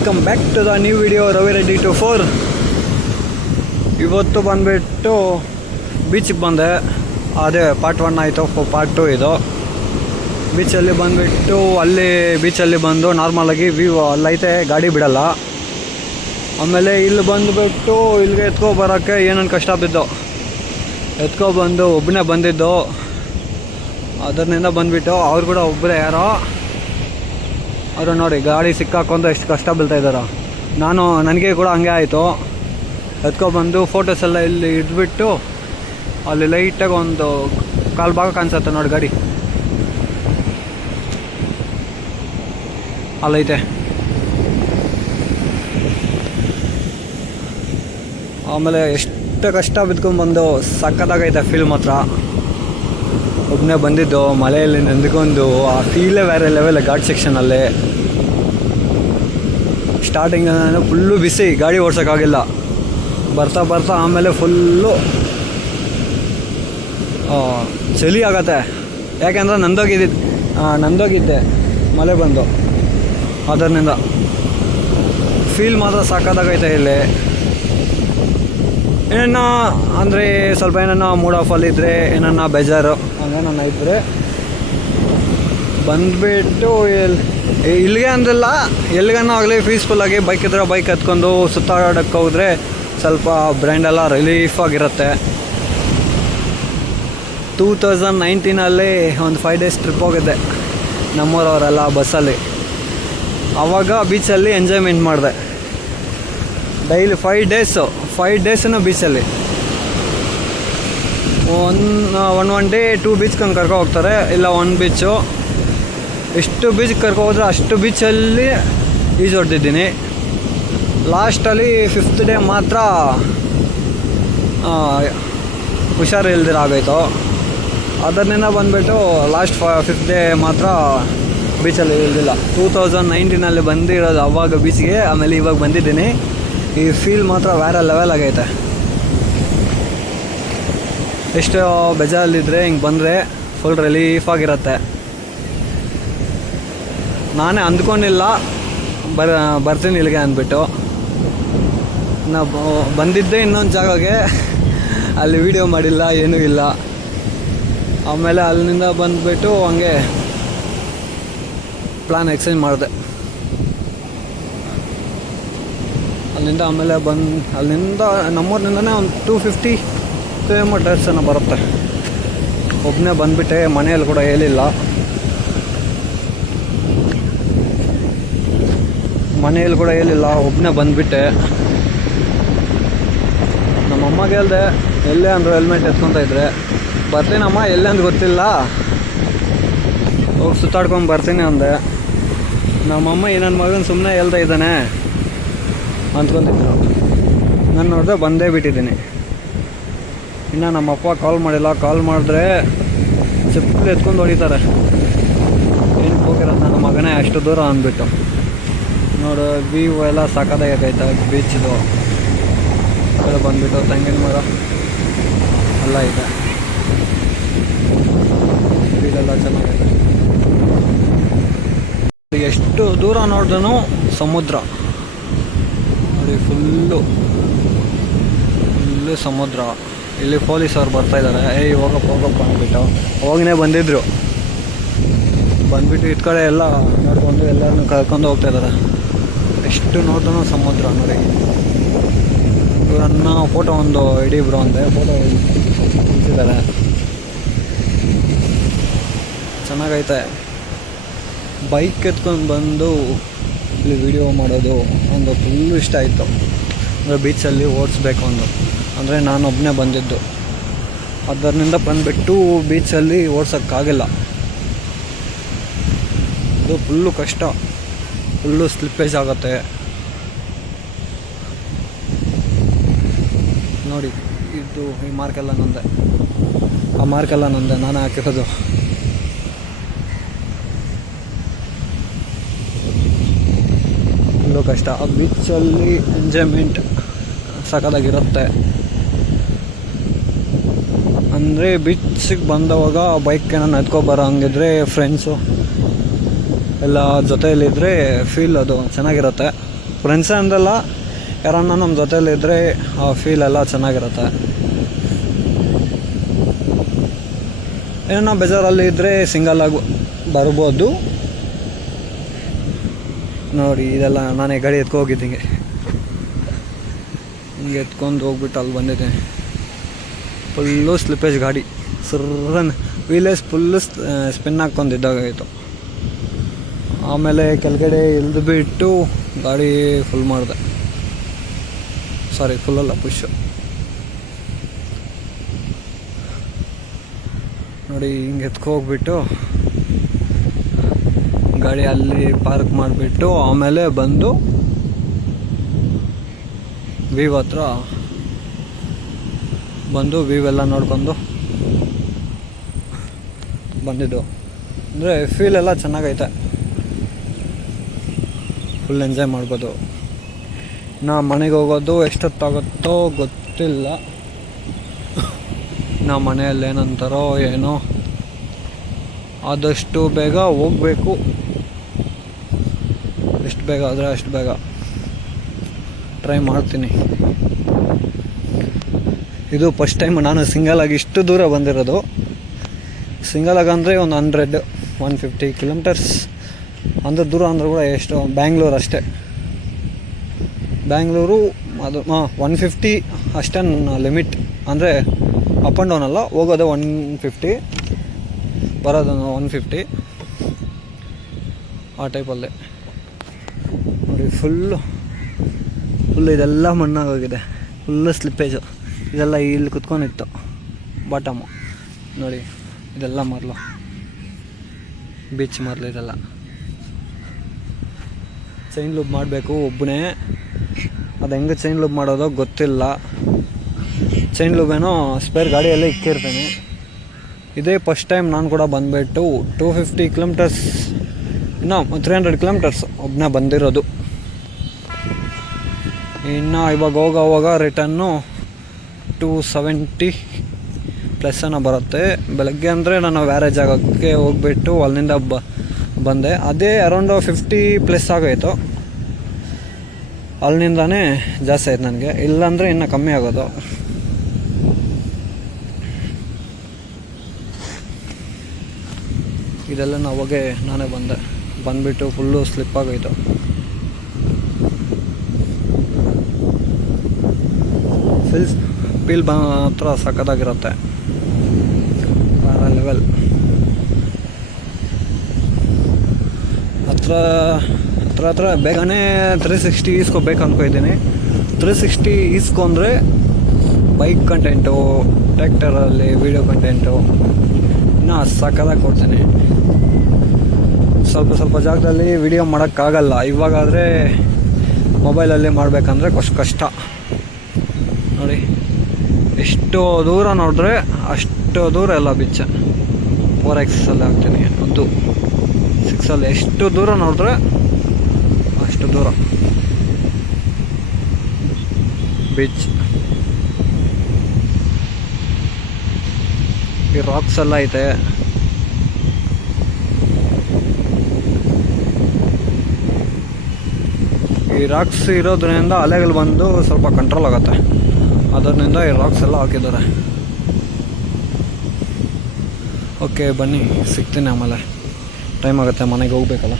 Welcome back to the new video Ravi Reddy 24. ಇವತ್ತು ಬಂದುಬಿಟ್ಟು ಬೀಚಿಗೆ ಬಂದೆ. ಅದೇ ಪಾರ್ಟ್ 1 ಆಯಿತು, ಪಾರ್ಟ್ 2 ಇದು. ಬೀಚಲ್ಲಿ ಬಂದುಬಿಟ್ಟು ಅಲ್ಲಿ ಬೀಚಲ್ಲಿ ಬಂದು ನಾರ್ಮಲಾಗಿ ವ್ಯೂ ಅಲ್ಲೈತೆ, ಗಾಡಿ ಬಿಡಲ್ಲ. ಆಮೇಲೆ ಇಲ್ಲಿ ಬಂದುಬಿಟ್ಟು ಇಲ್ಲಿಗೆ ಬರೋಕ್ಕೆ ಏನೇನು ಕಷ್ಟ ಬಿದ್ದು ಬಂದು ಒಬ್ಬನೇ ಬಂದಿದ್ದು. ಅದರಿಂದ ಬಂದುಬಿಟ್ಟು ಅವ್ರು ಕೂಡ ಒಬ್ಬರೇ ಯಾರೋ ಅವರು ನೋಡಿ ಗಾಡಿ ಸಿಕ್ಕಾಕೊಂಡು ಎಷ್ಟು ಕಷ್ಟ ಬೀಳ್ತಾಯಿದ್ದಾರೆ. ನನಗೆ ಕೂಡ ಹಂಗೆ ಆಯಿತು. ಬಂದು ಫೋಟೋಸ್ ಎಲ್ಲ ಇಲ್ಲಿ ಇಟ್ಬಿಟ್ಟು ಅಲ್ಲಿ ಲೈಟಾಗಿ ಒಂದು ಕಾಲು ಭಾಗ ಕಾಣಿಸುತ್ತೆ ನೋಡಿ ಗಾಡಿ ಅಲ್ಲೈತೆ. ಆಮೇಲೆ ಎಷ್ಟು ಕಷ್ಟ ಬಿದ್ಕೊಂಡ್ಬಂದು ಸಕ್ಕತ್ತಾಗೈತೆ ಫೀಲ್ ಮಾತ್ರ. ಒಬ್ಬನೇ ಬಂದಿದ್ದು ಮಳೆಯಲ್ಲಿ ನೆಂದ್ಕೊಂಡು ಆ ಫೀಲೇ ಬೇರೆ ಲೆವೆಲ್. ಘಾಟ್ ಸೆಕ್ಷನಲ್ಲಿ ಸ್ಟಾರ್ಟಿಂಗ್ ಫುಲ್ಲು ಬಿಸಿ, ಗಾಡಿ ಓಡ್ಸೋಕ್ಕಾಗಿಲ್ಲ. ಬರ್ತಾ ಬರ್ತಾ ಆಮೇಲೆ ಫುಲ್ಲು ಚಳಿ ಆಗತ್ತೆ. ಯಾಕೆಂದರೆ ನಂದೋಗಿದ್ದೆ ಮಳೆ ಬಂದು. ಅದರಿಂದ ಫೀಲ್ ಮಾತ್ರ ಸಾಕಾಗೈತೆ. ಇಲ್ಲಿ ಏನನ್ನ ಅಂದರೆ ಸ್ವಲ್ಪ ಏನನ್ನ ಮೂಡ್ ಆಫಲ್ಲಿದ್ದರೆ, ಏನನ್ನ ಬೇಜಾರು ಹಂಗೇನ ಇದ್ದರೆ ಬಂದುಬಿಟ್ಟು ಇಲ್ಲಿಗೆ ಅಂದಿಲ್ಲ, ಎಲ್ಲಿಗನ್ನ ಆಗಲಿ ಪೀಸ್ಫುಲ್ಲಾಗಿ ಬೈಕ್ ಇದ್ದರೆ ಬೈಕ್ ಹತ್ಕೊಂಡು ಸುತ್ತಾಡೋಕ್ಕೆ ಹೋದರೆ ಸ್ವಲ್ಪ ಬ್ರೈಂಡೆಲ್ಲ ರಿಲೀಫ್ ಆಗಿರುತ್ತೆ. 2019 ಒಂದು 5 days ಟ್ರಿಪ್ ಹೋಗಿದ್ದೆ ನಮ್ಮೂರವರೆಲ್ಲ ಬಸ್ಸಲ್ಲಿ. ಆವಾಗ ಬೀಚಲ್ಲಿ ಎಂಜಾಯ್ಮೆಂಟ್ ಮಾಡಿದೆ. ಡೈಲಿ 5 ಡೇಸನ್ನು ಬೀಚಲ್ಲಿ. ಒನ್ ಡೇ 2 ಬೀಚ್ಕೊಂಡು ಕರ್ಕೊ ಹೋಗ್ತಾರೆ, ಇಲ್ಲ 1 ಬೀಚು. ಎಷ್ಟು ಬೀಚ್ಗೆ ಕರ್ಕೊ ಹೋದ್ರೆ ಅಷ್ಟು ಬೀಚಲ್ಲಿ ಈಜು ಹೊಡೆದಿದ್ದೀನಿ. ಲಾಸ್ಟಲ್ಲಿ 5th ಡೇ ಮಾತ್ರ ಹುಷಾರು ಇಲ್ದಿರ ಆಗೋಯ್ತು. ಅದರಿಂದ ಬಂದುಬಿಟ್ಟು ಲಾಸ್ಟ್ 5th ಡೇ ಮಾತ್ರ ಬೀಚಲ್ಲಿ ಇಲ್ದಿಲ್ಲ. 2019 ಬಂದಿರೋದು ಅವಾಗ ಬೀಚ್ಗೆ, ಆಮೇಲೆ ಇವಾಗ ಬಂದಿದ್ದೀನಿ. ಈ ಫೀಲ್ ಮಾತ್ರ ಬೇರೆ ಲೆವೆಲ್ ಆಗೈತೆ. ಎಷ್ಟು ಬೇಜಾರಲ್ಲಿದ್ದರೆ ಹಿಂಗೆ ಬಂದರೆ ಫುಲ್ ರಿಲೀಫ್ ಆಗಿರುತ್ತೆ. ನಾನೇ ಅಂದ್ಕೊಂಡಿಲ್ಲ ಬರ್ತೀನಿ ಇಲ್ಲಿಗೆ ಅಂದ್ಬಿಟ್ಟು. ಬಂದಿದ್ದೆ ಇನ್ನೊಂದು ಜಾಗಕ್ಕೆ, ಅಲ್ಲಿ ವೀಡಿಯೋ ಮಾಡಿಲ್ಲ, ಏನೂ ಇಲ್ಲ. ಆಮೇಲೆ ಅಲ್ಲಿಂದ ಬಂದುಬಿಟ್ಟು ಹಂಗೆ ಪ್ಲ್ಯಾನ್ ಎಕ್ಸ್ಚೇಂಜ್ ಮಾಡಿದೆ. ಅಲ್ಲಿಂದ ಆಮೇಲೆ ಅಲ್ಲಿಂದ ನಮ್ಮೂರಿನಿಂದನೇ ಒಂದು 250 ಕಿಲೋಮೀಟರ್ಸ್ ಏನೋ ಬರುತ್ತೆ. ಒಬ್ಬನೇ ಬಂದುಬಿಟ್ಟೆ, ಮನೆಯಲ್ಲಿ ಕೂಡ ಹೇಳಿಲ್ಲ. ಒಬ್ಬನೇ ಬಂದುಬಿಟ್ಟೆ. ನಮ್ಮಮ್ಮಗೆ ಹೇಳ್ದೆ, ಎಲ್ಲೇ ಅಂದರು ಹೆಲ್ಮೆಟ್ ಎತ್ಕೊತಾ ಇದ್ರೆ. ಬರ್ತೀನಮ್ಮ, ಎಲ್ಲೇ ಅಂತ ಗೊತ್ತಿಲ್ಲ, ಹೋಗಿ ಸುತ್ತಾಡ್ಕೊಂಡು ಬರ್ತೀನಿ ಅಂದೆ. ನಮ್ಮಮ್ಮ ನನ್ನ ಮಗನ ಸುಮ್ಮನೆ ಹೇಳ್ತಾ ಇದ್ದಾನೆ ಅಂದ್ಕೊತಿದ್ರು. ನಾನು ನೋಡಿದ್ರೆ ಬಂದೇ ಬಿಟ್ಟಿದ್ದೀನಿ. ಇನ್ನು ನಮ್ಮಪ್ಪ ಕಾಲ್ ಮಾಡಿಲ್ಲ. ಕಾಲ್ ಮಾಡಿದ್ರೆ ಚಪ್ಪಲಿ ಎತ್ಕೊಂಡು ಹೊಡಿತಾರೆ. ಏನಕ್ಕೆ ಹೋಗಿರೋದು ನನ್ನ ಮಗನೇ ಅಷ್ಟು ದೂರ ಅಂದ್ಬಿಟ್ಟು. ನೋಡು ವ್ಯೂ ಎಲ್ಲ ಸಾಕಾಗೈತೆ ಬೀಚ್ದು. ಬಂದುಬಿಟ್ಟು ತೆಂಗಿನ ಮರ ಎಲ್ಲ ಇದೆ, ಇದೆಲ್ಲ ಚೆನ್ನಾಗೈತೆ. ಎಷ್ಟು ದೂರ ನೋಡಿದ್ರೂ ಸಮುದ್ರ ನೋಡಿ, ಫುಲ್ಲು ಸಮುದ್ರ. ಇಲ್ಲಿ ಪೊಲೀಸವ್ರು ಬರ್ತಾಯಿದ್ದಾರೆ, ಹೋಗಪ್ಪ ಅಂದ್ಬಿಟ್ಟು. ಅವಾಗನೇ ಬಂದಿದ್ರು. ಬಂದುಬಿಟ್ಟು ಇದ್ ಕಡೆ ಎಲ್ಲ ನೋಡ್ಕೊಂಡು ಎಲ್ಲರನ್ನೂ ಕರ್ಕೊಂಡು ಹೋಗ್ತಾಯಿದ್ದಾರೆ. ಎಷ್ಟು ನೋಡಿದ್ರೂ ಸಮುದ್ರ ನೋಡಿ. ಇವರನ್ನ ಫೋಟೋ ಒಂದು ಹಿಡಿಬ್ರು ಅಂದೆ, ಫೋಟೋ ಇಟ್ಟಿದ್ದಾರೆ. ಚೆನ್ನಾಗೈತೆ. ಬೈಕ್ ಎತ್ಕೊಂಡು ಬಂದು ಇಲ್ಲಿ ವಿಡಿಯೋ ಮಾಡೋದು ಒಂದು ಫುಲ್ಲು ಇಷ್ಟ ಆಯಿತು. ಅಂದರೆ ಬೀಚಲ್ಲಿ ಓಡಿಸ್ಬೇಕು ಅಂದರೆ ನಾನೊಬ್ಬನೇ ಬಂದಿದ್ದು. ಅದರಿಂದ ಬಂದುಬಿಟ್ಟು ಬೀಚಲ್ಲಿ ಓಡ್ಸೋಕ್ಕಾಗಿಲ್ಲ. ಅದು ಫುಲ್ಲು ಕಷ್ಟ, ಫುಲ್ಲು ಸ್ಲಿಪ್ಪೇಜ್ ಆಗುತ್ತೆ ನೋಡಿ. ಇದು ಈ ಮಾರ್ಕೆಲ್ಲ ನಂದೆ, ಆ ಮಾರ್ಕೆಲ್ಲ ನಂದೆ, ನಾನು ಹಾಕಿರೋದು. ಫುಲ್ಲು ಕಷ್ಟ. ಆ ಬೀಚಲ್ಲಿ ಎಂಜಾಯ್ಮೆಂಟ್ ಸಖತ್ತಾಗಿರುತ್ತೆ. ಅಂದರೆ ಬೀಚಿಗೆ ಬಂದವಾಗ ಬೈಕ್ ಏನೋ ಎತ್ಕೊಬರೋ ಹಂಗಿದ್ರೆ ಫ್ರೆಂಡ್ಸು ಎಲ್ಲ ಜೊತೆಯಲ್ಲಿದ್ದರೆ ಫೀಲ್ ಅದು ಚೆನ್ನಾಗಿರುತ್ತೆ. ಫ್ರೆಂಡ್ಸ್ ಅಂದಲ್ಲ, ಯಾರನ್ನ ನಮ್ಮ ಜೊತೆಲಿದ್ದರೆ ಆ ಫೀಲ್ ಎಲ್ಲ ಚೆನ್ನಾಗಿರುತ್ತೆ. ಏನೋ ಬೇಜಾರಲ್ಲಿ ಇದ್ದರೆ ಸಿಂಗಲಾಗಿ ಬರ್ಬೋದು. ನೋಡಿ ಇದೆಲ್ಲ ನಾನೇ ಗಾಡಿ ಎತ್ಕೋಗಿದ್ದೀನಿ, ಹಿಂಗೆ ಎತ್ಕೊಂಡು ಹೋಗ್ಬಿಟ್ಟು ಅಲ್ಲಿ ಬಂದಿದ್ದೀನಿ. ಫುಲ್ಲು ಸ್ಲಿಪ್ಪೇಜ್ ಗಾಡಿ, ಸರ್ರನ್ ವೀಲೇಜ್ ಫುಲ್ಲು ಸ್ಪಿನ್ ಹಾಕ್ಕೊಂಡಿದ್ದಾಗಾಯಿತು. ಆಮೇಲೆ ಕೆಳಗಡೆ ಇಳಿದು ಬಿಟ್ಟು ಗಾಡಿ ಫುಲ್ ಮಾಡಿದೆ. ಸಾರಿ, ಫುಲ್ಲಲ್ಲ, ಪುಷ್. ನೋಡಿ ಹಿಂಗೆ ಎತ್ಕೋಗ್ಬಿಟ್ಟು ಗಾಡಿ ಅಲ್ಲಿ ಪಾರ್ಕ್ ಮಾಡಿಬಿಟ್ಟು ಆಮೇಲೆ ಬಂದು ವ್ಯೂ ಹತ್ರ ಬಂದು ವ್ಯೂ ಎಲ್ಲ ನೋಡ್ಕೊಂಡು ಬಂದಿದ್ದು. ಅಂದರೆ ಫೀಲ್ ಎಲ್ಲ ಚೆನ್ನಾಗೈತೆ, ಫುಲ್ ಎಂಜಾಯ್ ಮಾಡ್ಬೋದು. ನಾ ಮನೆಗೆ ಹೋಗೋದು ಎಷ್ಟೊತ್ತಾಗುತ್ತೋ ಗೊತ್ತಿಲ್ಲ. ನಾ ಮನೆಯಲ್ಲಿ ಏನಂತಾರೋ ಏನೋ, ಆದಷ್ಟು ಬೇಗ ಹೋಗಬೇಕು. ಎಷ್ಟು ಬೇಗ ಆದರೆ ಅಷ್ಟು ಬೇಗ ಟ್ರೈ ಮಾಡ್ತೀನಿ. ಇದು ಫಸ್ಟ್ ಟೈಮ್ ನಾನು ಸಿಂಗಲಾಗಿ ಇಷ್ಟು ದೂರ ಬಂದಿರೋದು. ಸಿಂಗಲಾಗಿ ಅಂದರೆ ಒಂದು 150 ಕಿಲೋಮೀಟರ್ಸ್ ಅಂದರೆ ದೂರ ಅಂದರೆ ಕೂಡ ಎಷ್ಟು, ಬ್ಯಾಂಗ್ಳೂರು ಅಷ್ಟೇ. ಬ್ಯಾಂಗ್ಳೂರು ಅದು 150 ಅಷ್ಟೇ ನನ್ನ ಲಿಮಿಟ್. ಅಂದರೆ ಅಪ್ ಆ್ಯಂಡ್ ಡೌನ್ ಅಲ್ಲ, ಹೋಗೋದು 150, ಬರೋದು 150, ಆ ಟೈಪಲ್ಲೇ. ನೋಡಿ ಫುಲ್ಲು ಇದೆಲ್ಲ ಮಣ್ಣಾಗೋಗಿದೆ, ಫುಲ್ಲು ಸ್ಲಿಪ್ಪೇಜು. ಇದೆಲ್ಲ ಇಲ್ಲಿ ಕುತ್ಕೊಂಡಿತ್ತು ಬಾಟಮು. ನೋಡಿ ಇದೆಲ್ಲ ಮರಳು, ಬೀಚ್ ಮರಳು ಇದೆಲ್ಲ. ಚೈನ್ ಲೂಪ್ ಮಾಡಬೇಕು ಒಬ್ಬನೇ, ಅದು ಹೆಂಗೆ ಚೈನ್ ಲೂಪ್ ಮಾಡೋದೋ ಗೊತ್ತಿಲ್ಲ. ಚೈನ್ ಲೂಪ್ ಏನೋ ಸ್ಪೇರ್ ಗಾಡಿಯಲ್ಲೇ ಇಕ್ಕಿರ್ತೀನಿ. ಇದೇ ಫಸ್ಟ್ ಟೈಮ್ ನಾನು ಕೂಡ ಬಂದುಬಿಟ್ಟು 250 ಕಿಲೋಮೀಟರ್ಸ್, ಇನ್ನೂ 300 ಕಿಲೋಮೀಟರ್ಸ್ ಒಬ್ಬನೇ ಬಂದಿರೋದು. ಇನ್ನು ಇವಾಗ ಹೋಗೋವಾಗ ರಿಟರ್ನು 270 ಪ್ಲಸ್ ಏನೋ ಬರುತ್ತೆ. ಬೆಳಗ್ಗೆ ಅಂದರೆ ನಾನು ಬೇರೆ ಜಾಗಕ್ಕೆ ಹೋಗ್ಬಿಟ್ಟು ಅಲ್ಲಿಂದ ಬಂದೆ. ಅದೇ ಅರೌಂಡ್ 50 ಪ್ಲಸ್ ಆಗೋಯಿತು. ಅಲ್ಲಿಂದನೇ ಜಾಸ್ತಿ ಆಯ್ತು ನನಗೆ, ಇಲ್ಲಾಂದರೆ ಇನ್ನೂ ಕಮ್ಮಿ ಆಗೋದು. ಇದೆಲ್ಲ ಅವಾಗೆ ನಾನೇ ಬಂದುಬಿಟ್ಟು ಫುಲ್ಲು ಸ್ಲಿಪ್ ಆಗೋಯಿತು. ಫೀಲ್ ಮಾತ್ರ ಸಖತ್ತಾಗಿರುತ್ತೆ, ಬೇರೆ ಲೆವೆಲ್. ಹತ್ರ ಬೇಗನೆ 360 ಈಸ್ಕೋಬೇಕು ಅಂದ್ಕೊತೀನಿ. 360 ಈಸ್ಕೊಂಡ್ರೆ ಬೈಕ್ ಕಂಟೆಂಟು, ಟ್ರ್ಯಾಕ್ಟರಲ್ಲಿ ವೀಡಿಯೋ ಕಂಟೆಂಟು ಇನ್ನೂ ಸಖತ್ತಾಗಿ ಕೊಡ್ತೀನಿ. ಸ್ವಲ್ಪ ಜಾಗದಲ್ಲಿ ವಿಡಿಯೋ ಮಾಡೋಕ್ಕಾಗಲ್ಲ. ಇವಾಗಾದರೆ ಮೊಬೈಲಲ್ಲಿ ಮಾಡಬೇಕಂದ್ರೆ ಕಷ್ಟ. ನೋಡಿ ಎಷ್ಟು ದೂರ ನೋಡಿದ್ರೆ ಅಷ್ಟು ದೂರ ಎಲ್ಲ ಬೀಚ್. 4x ಹಾಕ್ತೀನಿ, ಅದು 6 ಎಷ್ಟು ದೂರ ನೋಡಿದ್ರೆ ಅಷ್ಟು ದೂರ ಬೀಚ್. ಈ ರಾಕ್ಸ್ ಎಲ್ಲ ಐತೆ. ಈ ರಾಕ್ಸ್ ಇರೋದ್ರಿಂದ ಅಲೆಗಳು ಬಂದು ಸ್ವಲ್ಪ ಕಂಟ್ರೋಲ್ ಆಗುತ್ತೆ. ಅದರಿಂದ ಈ ರಾಕ್ಸ್ ಎಲ್ಲ ಹಾಕಿದ್ದಾರೆ. ಓಕೆ ಬನ್ನಿ, ಸಿಗ್ತೀನಿ ಆಮೇಲೆ. ಟೈಮ್ ಆಗುತ್ತೆ, ಮನೆಗೆ ಹೋಗ್ಬೇಕಲ್ಲ.